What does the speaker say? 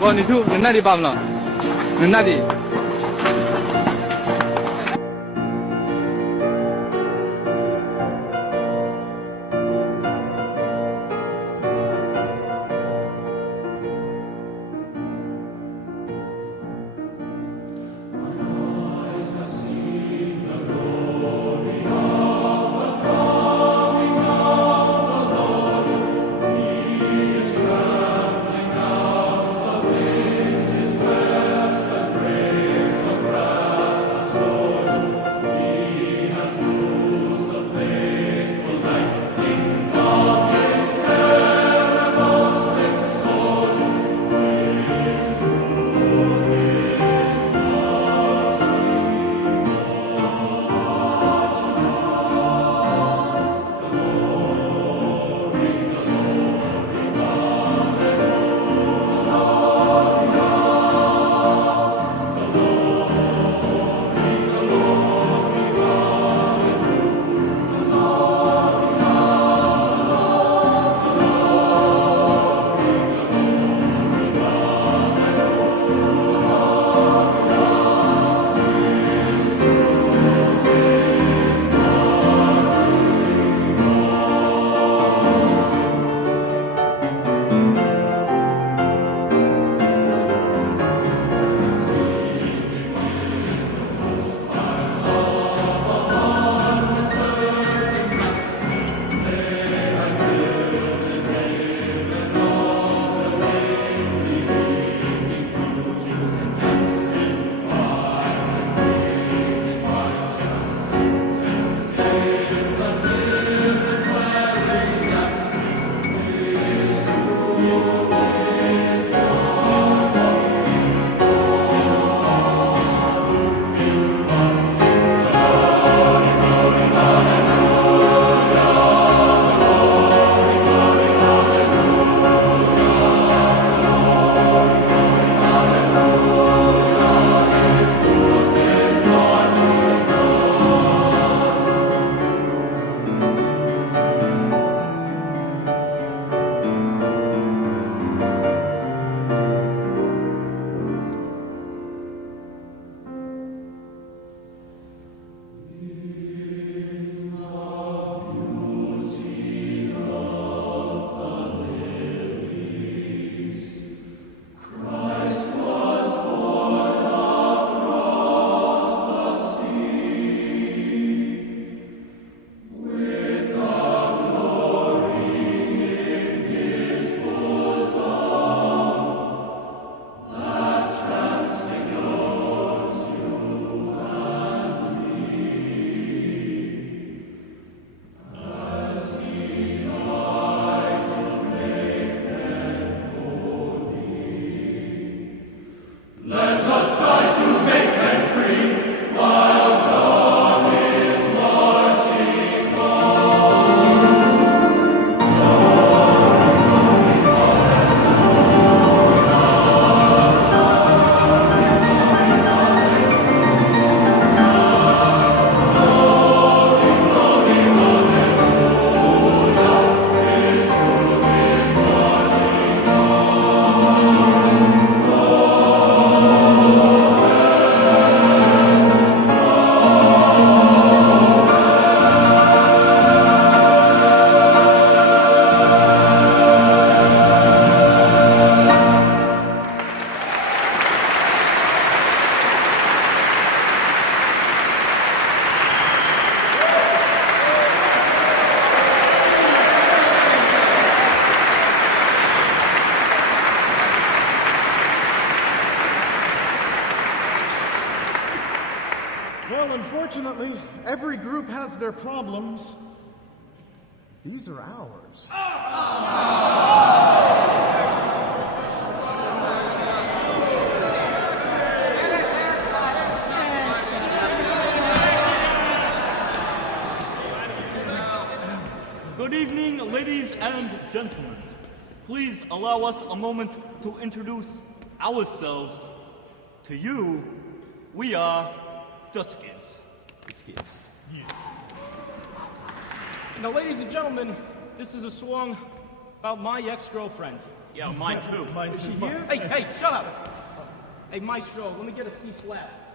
ဘောနေသူငနက်တွေပါမလားငနက်တွေ Well, unfortunately, every group has their problems. These are ours. Good evening, ladies and gentlemen. Please allow us a moment to introduce ourselves to you. We are the Skids. Now, ladies and gentlemen, this is a song about my ex-girlfriend. Yeah, mine too. Is she here? Hey, shut up. Hey, Maestro, let me get a C flat.